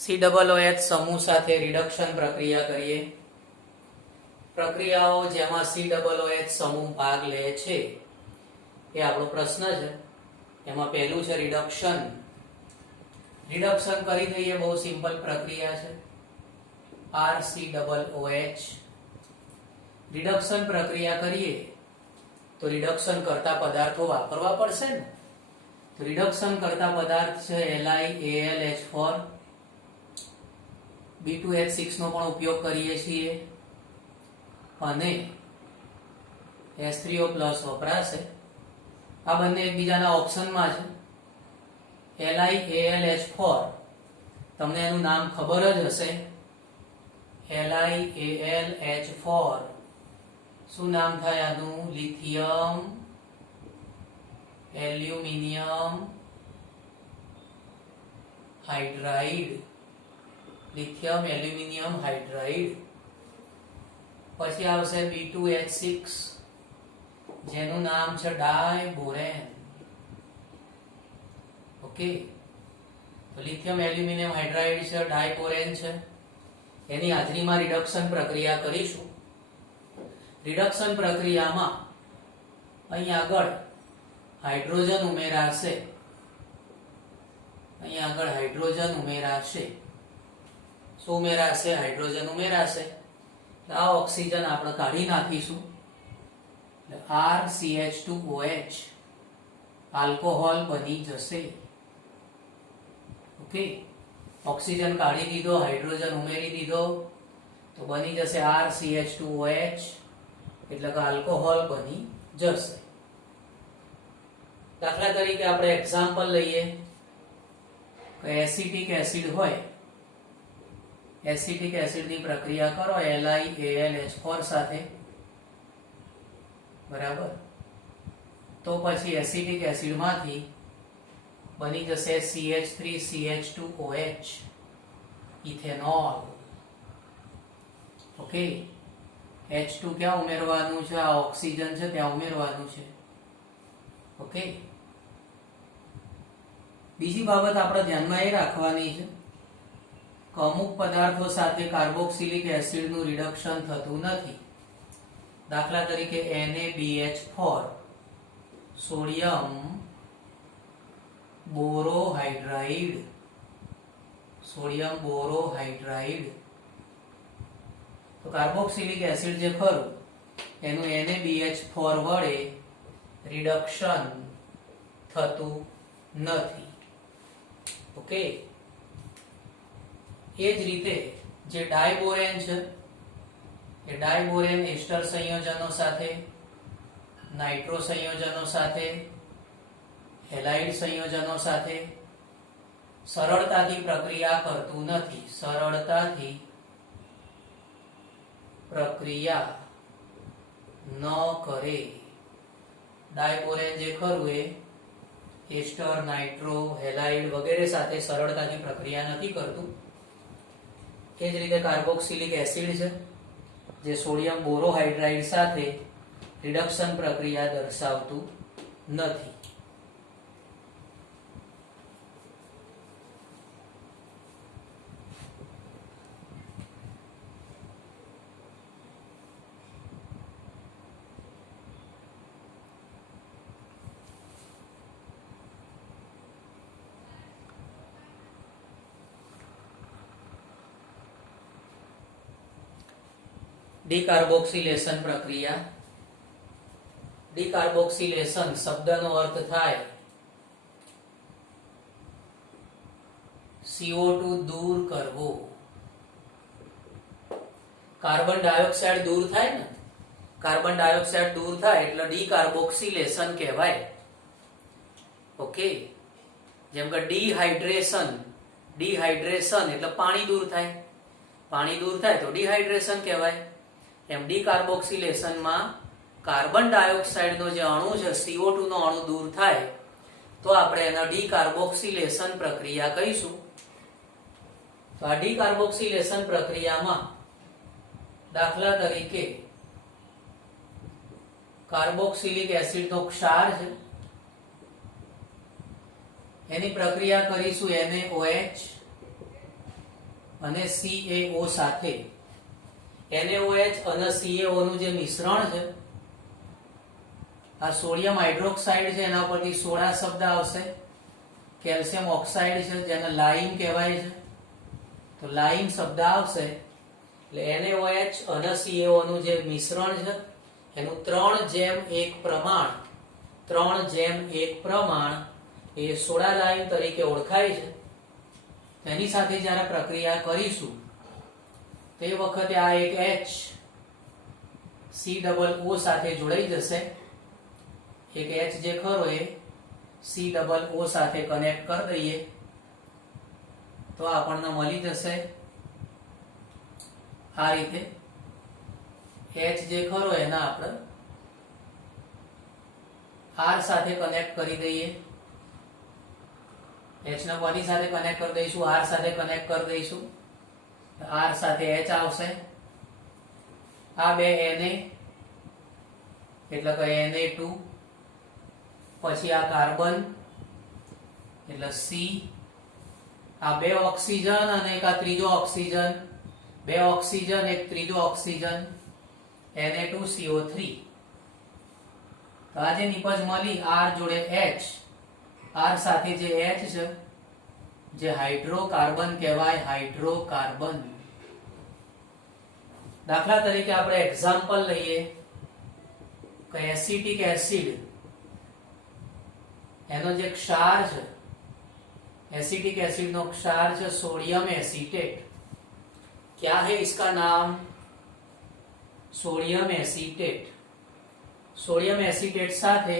COOH સમૂહ સાથે reduction પ્રક્રિયા કરીએ. પ્રક્રિયાઓ જેમાં COOH સમૂહ ભાગ લે છે એ આપણો પ્રશ્ન છે. એમાં પહેલું છે રિડક્શન. રિડક્શન કરી દઈએ, બહુ સિમ્પલ પ્રક્રિયા છે. RCOOH. રિડક્શન પ્રક્રિયા કરીએ તો રિડક્શન કરતા પદાર્થો વાપરવા પડશે ને. તો રિડક્શન કરતા પદાર્થ છે LiAlH4. B2H6 નો પણ ઉપયોગ કરીએ છીએ અને H3O+ વપરાશે. આ બંને એકબીજાના ઓપ્શનમાં છે. LiAlH4 તમને એનું નામ ખબર જ હશે. LiAlH4 શું નામ થાય આનું? Lithium aluminium hydride. Lithium aluminium hydride. પછી આવશે B2H6 જેનું નામ છે ડાયબોરેન. ઓકે, તો લિથિયમ એલ્યુમિનિયમ હાઇડ્રાઇડ છે, ડાયબોરેન છે. એની હાજરીમાં રિડક્શન પ્રક્રિયા કરીશું. રિડક્શન પ્રક્રિયામાં અહીં આગળ હાઇડ્રોજન ઉમેરાશે. અહીં આગળ હાઇડ્રોજન ઉમેરાશે. શું ઉમેરાશે? હાઇડ્રોજન ઉમેરાશે. આ ઓક્સિજન આપણે કાઢી નાખીશું. RCH2OH આલ્કોહોલ બની જશે. ઓકે, ઓક્સિજન કાઢી દીધો, હાઇડ્રોજન ઉમેરી દીધો તો બની જશે RCH2OH, એટલે કે આલ્કોહોલ બની જશે. દાખલા તરીકે આપણે એક્ઝામ્પલ લઈએ કે એસિટિક એસિડ હોય. એસિટિક એસિડની પ્રક્રિયા કરો LiAlH4 સાથે, બરાબર. તો પછી એસિટિક એસિડમાંથી બની જશે CH3CH2OH, ઇથેનોલ. ઓકે, H2 ક્યાં ઉમેરવાનું છે? આ ઓક્સિજન છે ત્યાં ઉમેરવાનું છે. ઓકે, બીજી બાબત આપણે ધ્યાનમાં એ રાખવાની છે કે અમુક પદાર્થો સાથે કાર્બોક્સિલિક એસિડનું રિડક્શન થતું નથી. દાખલા તરીકે NaBH4 સોડિયમ બોરોહાઇડ્રાઇડ. સોડિયમ બોરોહાઇડ્રાઇડ. તો કાર્બોક્સિલિક એસિડ જે ખરું એનું NaBH4 વડે રિડક્શન થતું નથી. ઓકે, એ જ રીતે જે ડાયબોરેન છે એ ડાયબોરેન એસ્ટર સંયોજનો સાથે, નાઇટ્રો સંયોજનો સાથે, હેલાઇડ સંયોજનો સાથે સરળતાથી પ્રક્રિયા કરતું નથી. સરળતાથી પ્રક્રિયા ન કરે. ડાયબોરેન જે ખરું એ એસ્ટર, નાઇટ્રો, હેલાઇડ વગેરે સાથે સરળતાથી પ્રક્રિયા નથી કરતું. એ જ રીતે કાર્બોક્સિલિક એસિડ છે જે સોડિયમ બોરોહાઇડ્રાઇડ સાથે રિડક્શન પ્રક્રિયા દર્શાવતું નથી. ડીકાર્બોક્સિલેશન પ્રક્રિયા. ડીકાર્બોક્સિલેશન શબ્દનો અર્થ થાય CO2 દૂર કરવો. કાર્બન ડાયોક્સાઇડ દૂર થાય ને, કાર્બન ડાયોક્સાઇડ દૂર થાય એટલે ડીકાર્બોક્સિલેશન કહેવાય. ઓકે, જેમ કે ડિહાઇડ્રેશન. ડિહાઇડ્રેશન એટલે પાણી દૂર થાય. પાણી દૂર થાય તો ડિહાઇડ્રેશન કહેવાય. એમ ડીકાર્બોક્સિલેશનમાં કાર્બન ડાયોક્સાઇડનો જે અણુ છે, CO2 નો અણુ દૂર થાય તો આપણે એને ડીકાર્બોક્સિલેશન પ્રક્રિયા કહીશું. તો આ ડીકાર્બોક્સિલેશન પ્રક્રિયામાં દાખલા તરીકે કાર્બોક્સિલિક એસિડનો ક્ષાર છે એની પ્રક્રિયા કરીશું NaOH અને CaO સાથે NaOH અને CaO નું જે મિશ્રણ છે, આ સોડિયમ હાઇડ્રોક્સાઇડ છે, એના પરથી સોડા શબ્દ આવશે. કેલ્શિયમ ઓક્સાઇડ છે જેને લાઇમ કહેવાય છે, તો લાઇમ શબ્દ આવશે. એટલે NaOH અને CaO નું જે મિશ્રણ છે એનું 3:1 પ્રમાણ, 3:1 પ્રમાણ એ સોડા લાઇમ તરીકે ઓળખાય છે. તેની સાથે જ્યારે પ્રક્રિયા કરીશું તે વખતે આ એક H COO સાથે જોડાઈ જશે. એક H જે ખરો એ COO સાથે કનેક્ટ કરી દઈએ તો આપણને મળી જશે આ રીતે. H જે ખરો એના આપણે R સાથે કનેક્ટ કરી દઈએ. H ને કોની સાથે કનેક્ટ કરી દઈશું? R સાથે કનેક્ટ કરી દઈશું. R સાથે H આવશે. આ બે Na એટલે કે Na2, પછી આ કાર્બન એટલે C, આ બે ઓક્સિજન અને એક આ ત્રીજો ઓક્સિજન, બે ઓક્સિજન એક ત્રીજો ઓક્સિજન, Na2CO3. તો આ જે નિપજ મળી R જોડે H, R સાથે જે H છે જે હાઇડ્રોકાર્બન કહેવાય, હાઇડ્રોકાર્બન. દાખલા તરીકે આપણે એક્ઝામ્પલ લઈએ કે એસિટિક એસિડ, એનો જે ક્ષાર છે, एसिटिक एसिड नो क्षार है सोडियम एसीटेट. क्या है इसका नाम? Sodium acetate. सोडियम एसीटेट साथे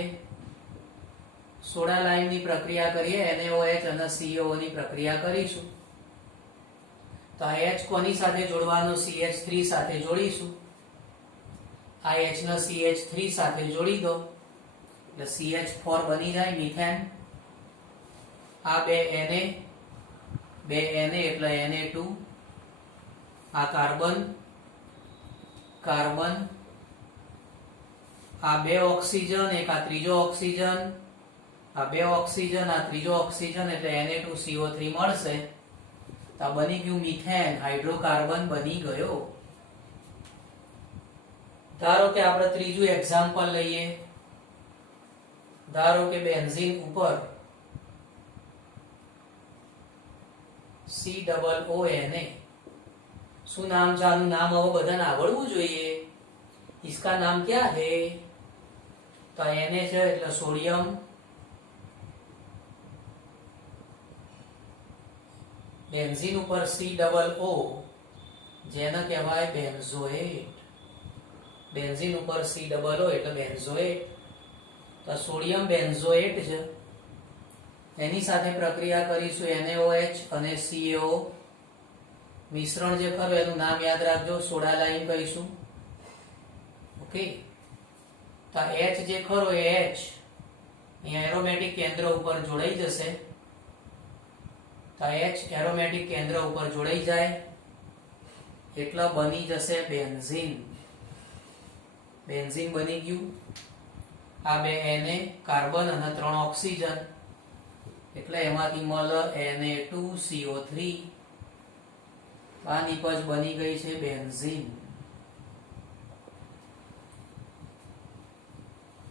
सोडा लाइम ની પ્રક્રિયા કરીએ, NaOH અને CaO ની પ્રક્રિયા કરીશું. તો આ H કોની સાથે જોડવાનો? CH3 સાથે જોડીશું. આ H ને CH3 સાથે જોડી દો એટલે CH4 બની જાય, મિથેન. આ બે Na એટલે Na2, આ કાર્બન, કાર્બન, આ બે ઓક્સિજન, એક આ ત્રીજો ઓક્સિજન, આ બે ઓક્સિજન, આ ત્રીજો ઓક્સિજન એટલે Na2CO3 મળશે. તો આ બની ગયું મિથેન, હાઇડ્રોકાર્બન બની ગયો. ધારો કે આપણે ત્રીજું એક્ઝામ્પલ લઈએ. ધારો કે બેન્ઝીન ઉપર COONA. શું નામ છે આનું? નામ હવે બધાને આવડવું જોઈએ. इसका नाम क्या है? तो Na છે એટલે સોડિયમ, બેન્ઝીન ઉપર COO જેને કહેવાય બેન્ઝોએટ. બેન્ઝીન ઉપર COO એટલે બેન્ઝોએટ. તો સોડિયમ બેન્ઝોએટ છે, એની સાથે પ્રક્રિયા કરીશું NaOH અને CaO. મિશ્રણ જે ખરું એનું નામ યાદ રાખજો, સોડા લાઇમ કહીશું. ઓકે. તો H જે ખરો એ H અહીંયા એરોમેટિક કેન્દ્ર ઉપર જોડાઈ જશે. તો H એરોમેટિક કેન્દ્ર ઉપર જોડાઈ જાય એટલે બની જશે બેન્ઝીન. બેન્ઝીન બની ગયું. આ બે Na કાર્બન અને 3 ઓક્સિજન એટલે એમાંથી મળે Na2CO3. આ નિપજ બની ગઈ છે બેન્ઝીન.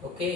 ઓકે.